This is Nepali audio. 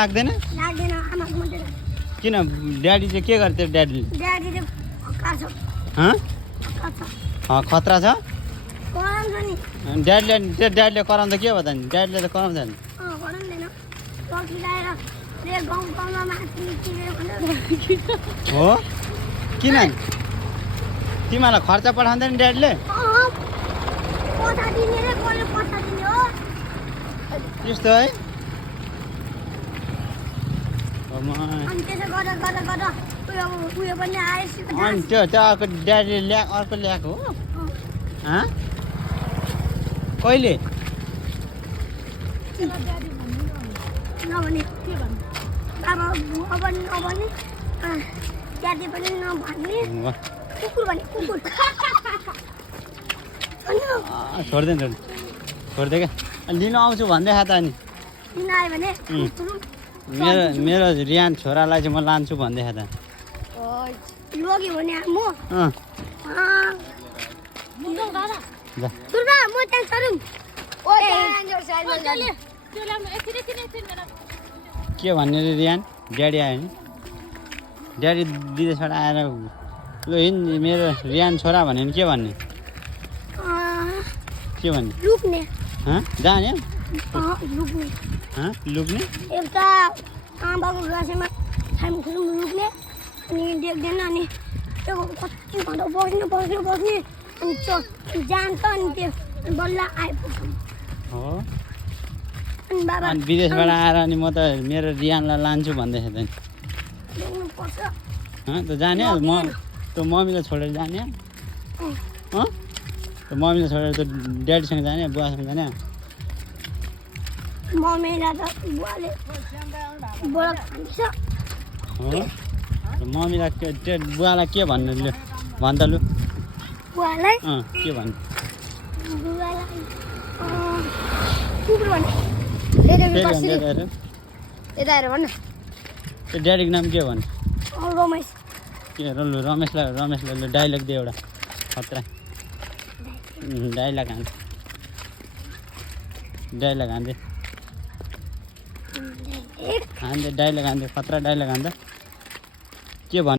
लाग्दैन लाग्दैन आमाको मात्रै लाग्छ। किन ड्याडी चाहिँ के गर्थ्यो ड्याडीले ड्याडीले हकार छ हँ हकार छ खतरा छ कराउँछ नि ड्याडीले कराउँदा के भयो त नि ड्याडीले त कराउँछ नि कराउँदैन टकी लगाएर रे गाउँ गाउँमा माथि किनेर हो किन तिमीलाई खर्च पठाउँदैन ड्याडीले पैसा दिने रे कसले पैसा दिने हो त्यस्तो है अनि त्यसो गर्दा गर्दा गर्दा उयो पनि आएपछि अनि त्यो अर्को ड्याडीले अर्को ल्याएको हो हँ कहिले नभने के भन्नु बाबा नभने ड्याडी पनि नभन्ने कुकुर भने कुकुर छोड्दैन छोड्दै क्या लिनु आउँछु भन्दै खा त अनि लिन आयो भने मेरो रियान छोरालाई चाहिँ म लान्छु भन्दै खा त लग्यो भने म जा दुर्गा म त्यहाँ सरुम के भन्ने रे रियान ड्याडी आयो नि ड्याडी विदेशबाट आएर ल हिँड मेरो रियान छोरा भन्यो भने के भन्ने के भन्ने लुक्ने जाने लुक्ने लुक्ने एउटा आमाको गाछमा छाम खुलुम लुक्ने अनि देख्दैन अनि त्यो कति घन्टा बस्ने अनि जान्छ अनि त्यो बल्ल आइपुग्छ हो अनि बाबा अनि विदेशबाट आएर अनि म त मेरो रियानलाई लान्छु भन्दैछ त नि ल्याउनुपर्छ त जाने त मम्मीलाई छोडेर जाने त मम्मीलाई छोडेर त ड्याडीसँग जाने बुवासँग जाने मम्मीलाई त बुवाले बोला खान्छ हो मम्मीलाई त्यो बुवालाई के भन्नु लु भन् त लु बुवालाई के भन्नु बुवालाई कुकुर भने यता आएर भन्न त्यो ड्याडीको नाम के भन्नु रमेश के लु रमेशलाई लु डाइलग दियो एउटा खतरा डाइलग हान्दै डाइलग हान्दै खतरा डाइलग हान्दा के भन्नु